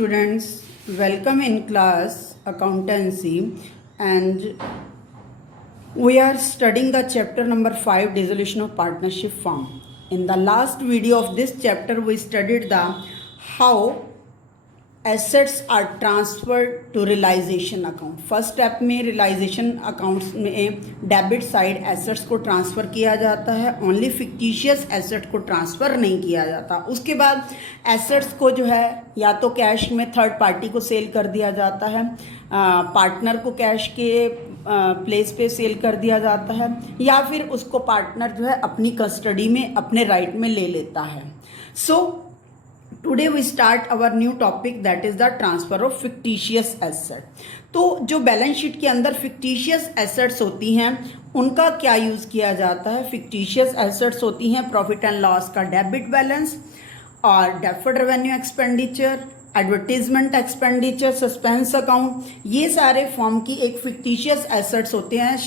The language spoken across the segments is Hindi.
students, welcome in class accountancy, and we are studying the chapter number 5, dissolution of partnership form. In the last video of this chapter we studied the how assets are transferred to realization account. First step में रियलाइजेशन अकाउंट्स में डेबिट साइड एसेट्स को ट्रांसफ़र किया जाता है, ओनली फिक्टिशियस एसेट को ट्रांसफ़र नहीं किया जाता. उसके बाद एसेट्स को जो है या तो कैश में थर्ड पार्टी को सेल कर दिया जाता है, पार्टनर को कैश के प्लेस पे सेल कर दिया जाता है, या फिर उसको पार्टनर जो है अपनी कस्टडी में अपने राइट में ले लेता है. So today we start our new topic that is the transfer of fictitious asset. तो जो बैलेंस शीट के अंदर फिक्टिशियस एसेट्स होती हैं उनका क्या यूज़ किया जाता है. फिक्टिशियस एसेट्स होती हैं प्रॉफिट एंड लॉस का डेबिट बैलेंस और deferred revenue expenditure, advertisement expenditure, suspense account. ये सारे फॉर्म की एक फिक्टिशियस एसेट्स होते हैं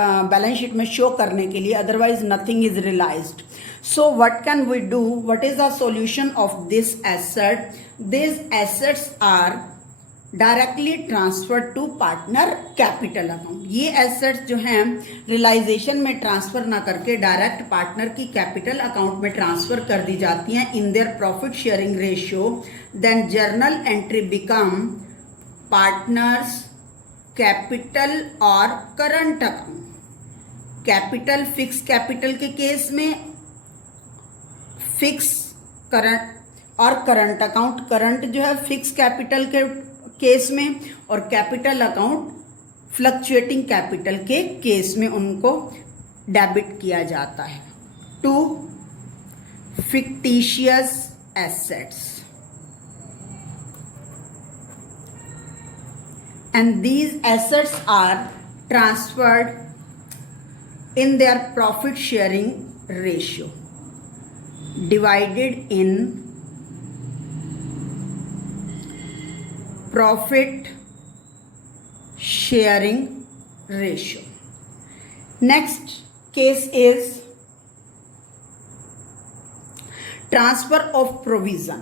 बैलेंस शीट में शो करने के लिए, otherwise nothing is realised. So what can we do? What is the solution of this asset? These assets are directly transferred to partner capital account. ये assets जो हैं realization में ट्रांसफ़र ना करके डायरेक्ट पार्टनर की कैपिटल अकाउंट में ट्रांसफ़र कर दी जाती हैं in their profit sharing ratio. Then journal entry become partners capital और current account. Capital fix capital के केस में फिक्स करंट और करंट अकाउंट, करंट जो है फिक्स कैपिटल के केस में और कैपिटल अकाउंट फ्लक्चुएटिंग कैपिटल के केस में उनको डेबिट किया जाता है to fictitious assets. And these assets are transferred in their profit sharing ratio divided in profit sharing ratio. Next case is transfer of provision.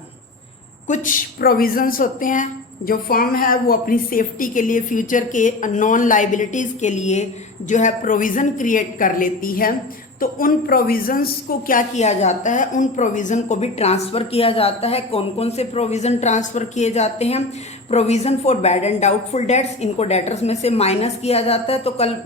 कुछ प्रोविजंस होते हैं जो फर्म है वो अपनी सेफ्टी के लिए फ्यूचर के नॉन लाइबिलिटीज़ के लिए जो है प्रोविज़न क्रिएट कर लेती है. तो उन प्रोविज़न्स को क्या किया जाता है, उन प्रोविज़न को भी ट्रांसफ़र किया जाता है. कौन कौन से प्रोविज़न ट्रांसफ़र किए जाते हैं. Provision for bad and doubtful dates, इनको डेटर्स में से माइनस किया जाता है. तो कल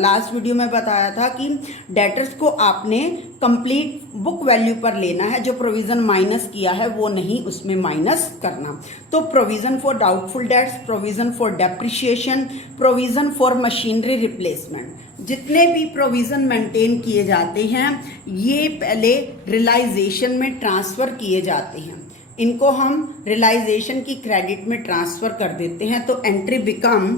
लास्ट वीडियो में बताया था कि डेटर्स को आपने कंप्लीट बुक वैल्यू पर लेना है, जो प्रोविज़न माइनस किया है वो नहीं उसमें माइनस करना. तो provision for doubtful debts, provision for depreciation, provision for machinery replacement, जितने भी प्रोविज़न मेंटेन किए जाते हैं ये पहले रियलाइजेशन में ट्रांसफ़र किए जाते हैं. इनको हम रियलाइजेशन की क्रेडिट में ट्रांसफ़र कर देते हैं. तो entry become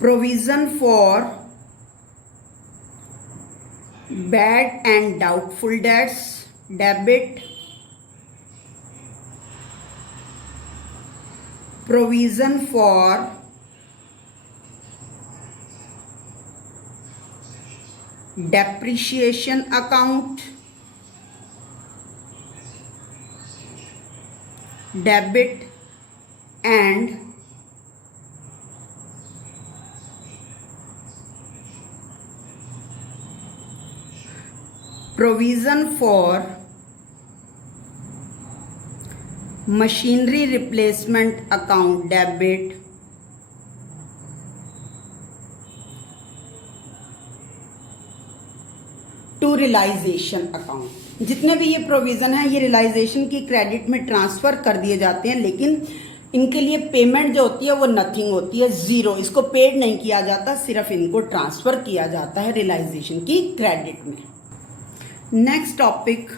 provision for bad and doubtful debts debit, provision for depreciation account debit, and provision for machinery replacement account debit, to realisation account. जितने भी ये प्रोविज़न हैं ये रियलाइजेशन की क्रेडिट में ट्रांसफ़र कर दिए जाते हैं, लेकिन इनके लिए पेमेंट जो होती है वो नथिंग होती है, ज़ीरो. इसको पेड नहीं किया जाता, सिर्फ इनको ट्रांसफ़र किया जाता है रियलाइजेशन की क्रेडिट में. Next topic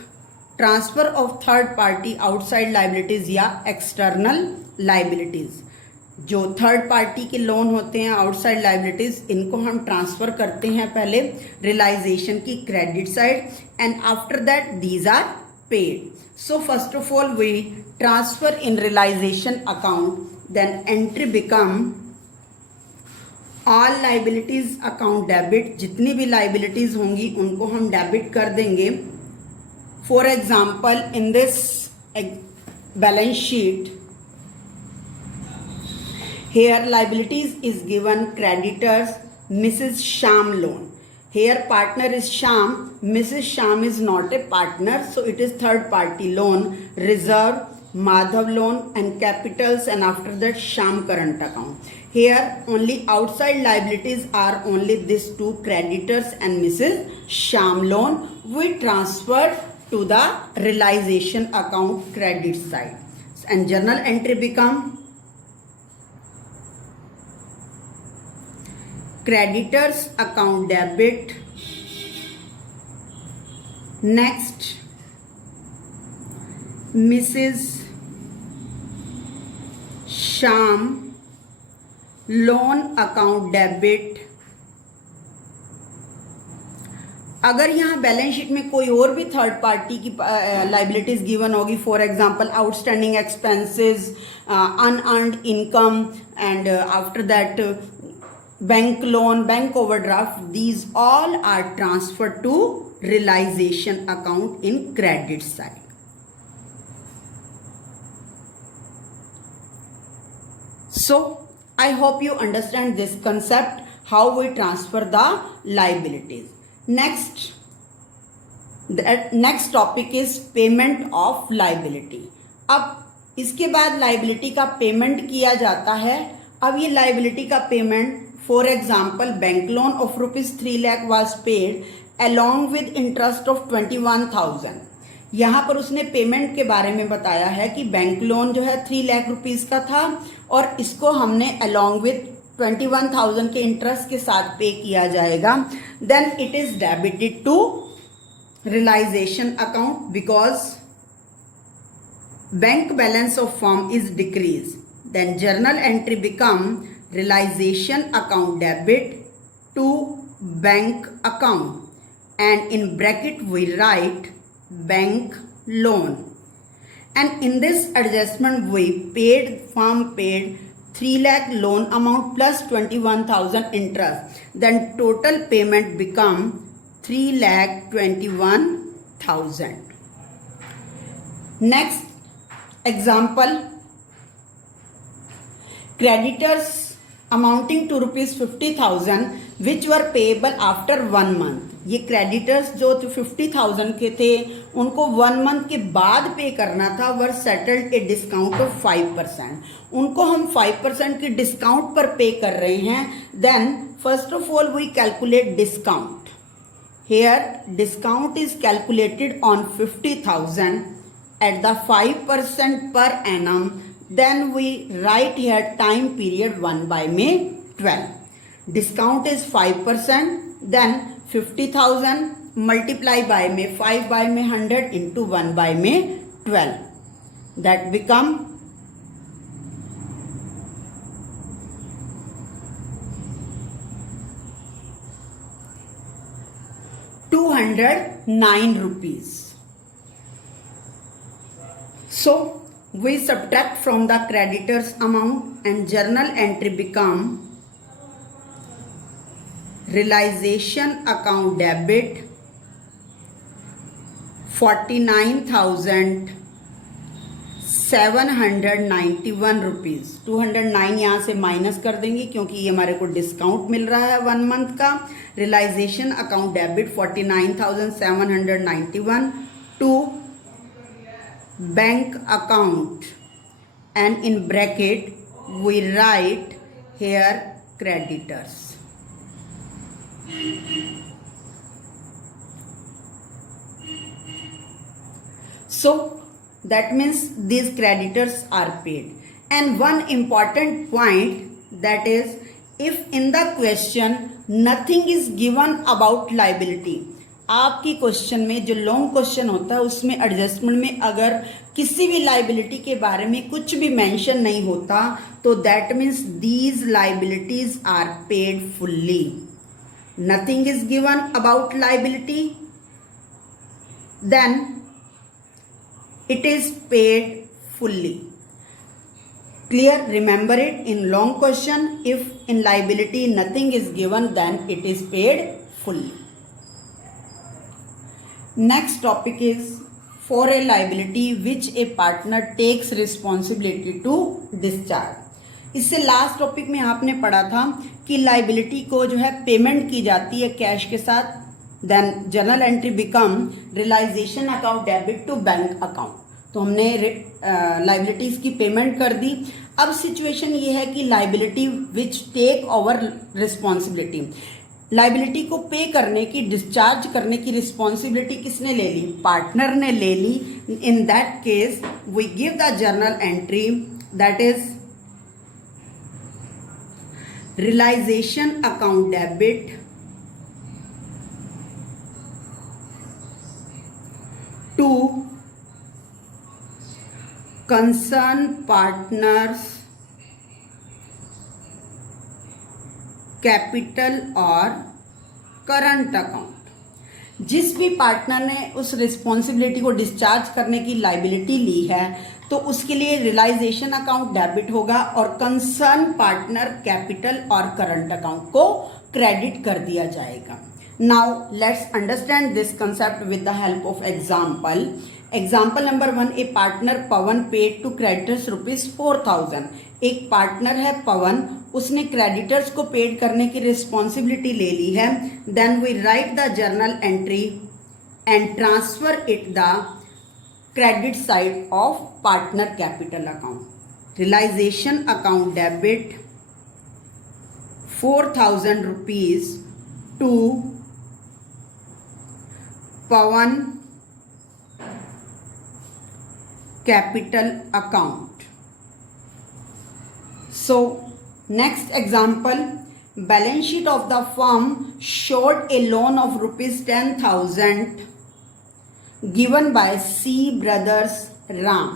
transfer of third party outside liabilities या एक्सटर्नल लाइबिलिटीज़. जो थर्ड पार्टी के लोन होते हैं आउटसाइड लाइबिलिटीज़, इनको हम ट्रांसफ़र करते हैं पहले रियलाइजेशन की credit side, and after that these are paid. So first of all we transfer in realisation account, then entry become all liabilities account debit, जितनी भी लाइबिलिटीज होंगी उनको हम डेबिट कर देंगे For example, in this balance sheet, here liabilities is given creditors Mrs. Sham loan. Here partner is Sham, Mrs. Sham is not a partner, so it is third party loan, reserve, Madhav loan and capitals, and after that Sham current account. Here only outside liabilities are only these two, creditors and Mrs. Sham loan. We transfer to the realization account credit side, and journal entry become creditors account debit. Next, Mrs. Sham loan account debit. अगर यहाँ बैलेंस शीट में कोई और भी थर्ड पार्टी की लाइबिलिटीज गिवन होगी, for example outstanding expenses, unearned income, and after that bank loan, bank overdraft, these all are transferred to realization account in credit side. So I hope you understand this concept, how we transfer the liabilities. Next, the next topic is payment of liability. अब इसके बाद liability का payment किया जाता है. अब ये liability का payment, for example, bank loan of rupees 3 lakh was paid along with interest of 21,000. यहाँ पर उसने पेमेंट के बारे में बताया है कि बैंक लोन जो है 3 लाख रुपीस का था और इसको हमने अलॉन्ग विथ 21,000 के इंटरेस्ट के साथ पे किया जाएगा. Then it is debited to realisation account because bank balance of firm is decrease. Then journal entry become realisation account debit to bank account and in bracket we write bank loan, and in this adjustment we firm paid 3 lakh loan amount plus 21,000 interest. Then total payment become 3,21,000. Next example, creditors amounting to rupees 50,000 which were payable after 1 month. ये क्रेडिटर्स जो 50,000 के थे उनको 1 मंथ के बाद पे करना था, वर सेटल्ड ए डिस्काउंट ऑफ 5%. उनको हम 5% के डिस्काउंट पर पे कर रहे हैं. Then first of all we calculate discount. Here discount is calculated on 50,000 at the 5% per annum. Then we write here time period 1/12. Discount is 5%. Then 50,000 multiply by में 5 by में 100 into 1 by में 12. That become 209 rupees. So we subtract from the creditors amount and journal entry become realization account debit 49,791 rupees. 209 यहाँ से माइनस कर देंगे क्योंकि ये हमारे को डिस्काउंट मिल रहा है 1 मंथ का. Realisation account debit 49,791 to bank account and in bracket we write here creditors. So that means these creditors are paid. And one important point, that is, if in the question nothing is given about liability, आपकी क्वेश्चन में जो लॉन्ग क्वेश्चन होता है उसमें एडजस्टमेंट में अगर किसी भी लाइबिलिटी के बारे में कुछ भी मेंशन नहीं होता तो that means these liabilities are paid fully. Nothing is given about liability, then it is paid fully. Clear? Remember it in long question. If in liability nothing is given, then it is paid fully. Next topic is for a liability which a partner takes responsibility to discharge. इससे लास्ट टॉपिक में आपने पढ़ा था कि लाइबिलिटी को जो है पेमेंट की जाती है कैश के साथ, then journal entry become realisation account debit to bank account. तो हमने लाइबिलिटीज की पेमेंट कर दी। अब सिचुएशन ये है कि liability which take over responsibility, liability को पे करने की, डिस्चार्ज करने की रिस्पॉन्सिबिलिटी किसने ले ली? पार्टनर ने ले ली। In that case we give the journal entry that is realisation account debit to concern partners capital और करंट अकाउंट। जिस भी पार्टनर ने उस रिस्पॉन्सिबिलिटी को डिस्चार्ज करने की लाइबिलिटी ली है तो उसके लिए रियलाइजेशन अकाउंट डेबिट होगा और कंसर्न पार्टनर कैपिटल और करंट अकाउंट को क्रेडिट कर दिया जाएगा। Now let's understand this concept with the help of example. Example number 1, a partner Pawan paid to creditors ₹4000। एक पार्टनर है पवन, उसने क्रेडिटर्स को पेड करने की रिस्पॉन्सिबिलिटी ले ली है। Then we write the journal entry and transfer it the credit side of partner capital account. Realisation account debit ₹4000 to Pawan capital account. So next example, balance sheet of the firm showed a loan of ₹10,000 given by C brothers Ram।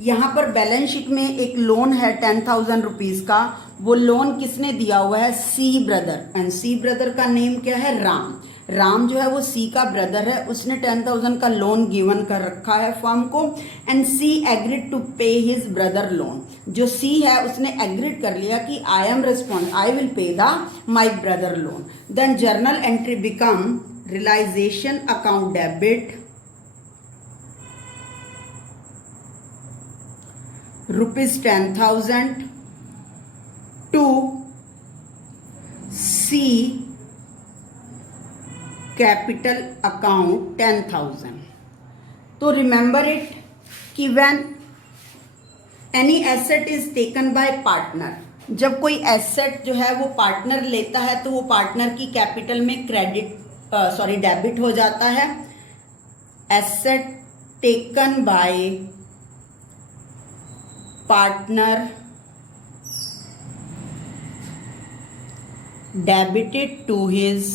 यहाँ पर बैलेंस शीट में एक लोन है 10,000 रुपीज का। वो लोन किसने दिया हुआ है? सी ब्रदर, एंड सी ब्रदर का नेम क्या है? राम। राम जो है वो सी का ब्रदर है, उसने 10,000 का लोन गिवन कर रखा है फर्म को, and C agreed to pay his brother loan. जो सी है उसने एग्रीड कर लिया कि I will pay the my brother loan. Then journal entry become realisation account debit ₹10,000 to C capital account 10,000। तो रिमेंबर इट कि when any asset is taken by partner, जब कोई एसेट जो है वो पार्टनर लेता है तो वो पार्टनर की कैपिटल में डेबिट हो जाता है। Asset taken by partner debited to his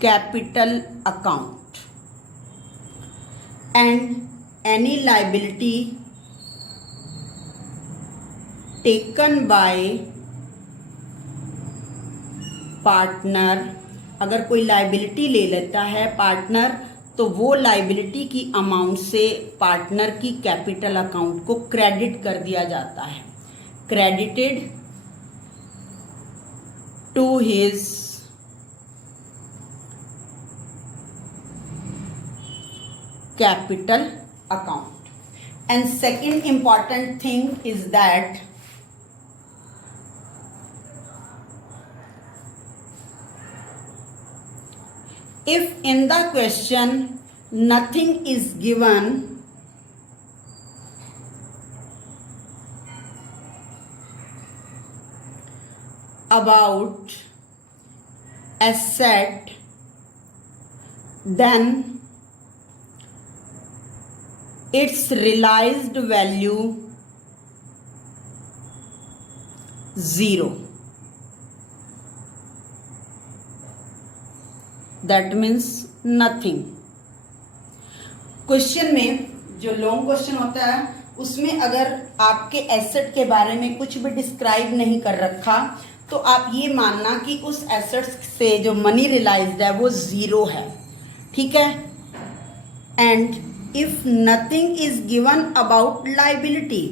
capital account, and any liability taken by partner, अगर कोई लाइबिलिटी ले लेता है पार्टनर तो वो लाइबिलिटी की अमाउंट से पार्टनर की कैपिटल अकाउंट को क्रेडिट कर दिया जाता है। Credited to his capital account. And second important thing is that if in the question nothing is given about asset, then its realized value 0. That means nothing. Question में जो लॉन्ग क्वेश्चन होता है उसमें अगर आपके एसेट के बारे में कुछ भी डिस्क्राइब नहीं कर रखा तो आप ये मानना कि उस एसेट्स से जो मनी रियलाइज्ड है वो 0 है, ठीक है। And if nothing is given about liability,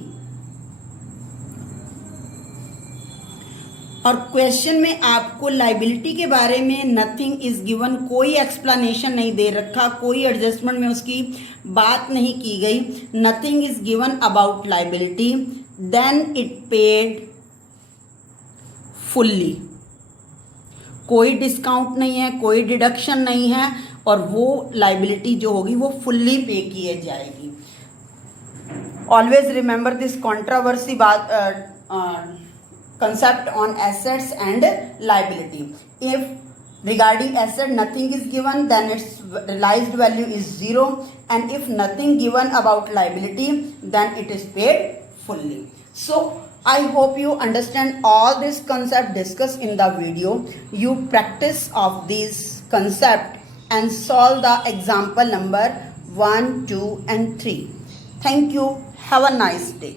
और क्वेश्चन में आपको लाइबिलिटी के बारे में नथिंग इज गिवन, कोई एक्सप्लेनेशन नहीं दे रखा, कोई एडजस्टमेंट में उसकी बात नहीं की गई. Nothing is given about liability, then it paid fully. कोई डिस्काउंट नहीं है, कोई डिडक्शन नहीं है, और वो लाइबिलिटी जो होगी वो फुल्ली पे की जाएगी. Always remember this controversy concept on assets and liability. If regarding asset nothing is given, then its realized value is 0, and if nothing given about liability, then it is paid fully. So I hope you understand all this concept discussed in the video. You practice of these concept and solve the example number 1, 2 and 3. Thank you. Have a nice day.